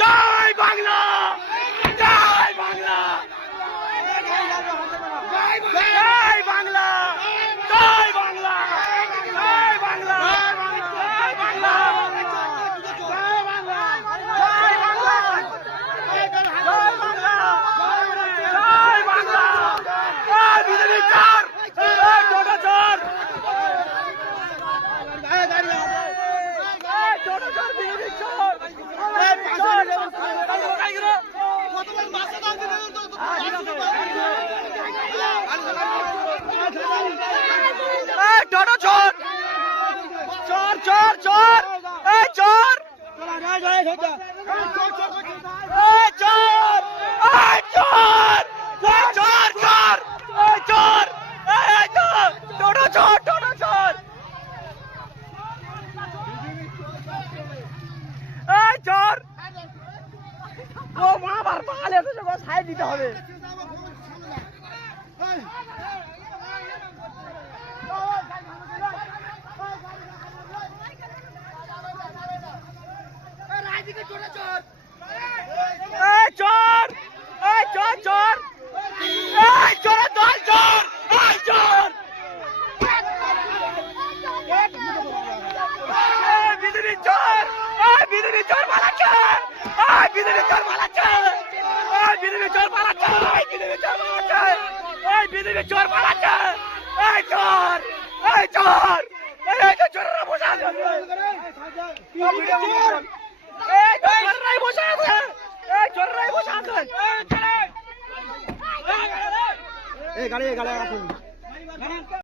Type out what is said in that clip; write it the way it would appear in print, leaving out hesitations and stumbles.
জয় বাংলা, জয় বাংলা, জয় বাংলা, জয় বাংলা, জয় বাংলা, জয় বাংলা, জয় বাংলা, জয় বাংলা, জয় বাংলা, জয় Bangla. BJP চোর, টোটো চোর, টোটো চোর, বিজেপি চোর, টোটো চোর, চোর চোর চোর, এই চোর, চোর, চোর, চোর, চোর, চোর, টোটো চোর, টোটো চোর, এই চোর। ও মা বার পালে তো সাইড দিতে হবে। এই চোর, এই চোর, চোর, এই চোরের দল চোর, এই চোর, বিজেপি চোর, বিজেপি চোর পালাচ্ছে, বিজেপি চোর পালাচ্ছে, বিজেপি চোর পালাচ্ছে, বিজেপি চোর পালাচ্ছে, বিজেপি চোর পালাচ্ছে, এই চোর, এই চোর, এই চোরেরা বসে আছে, এই চোরেরাই বসে আছে, এই চোরেরাই বসে আছে, এই গাড়ি আসুন।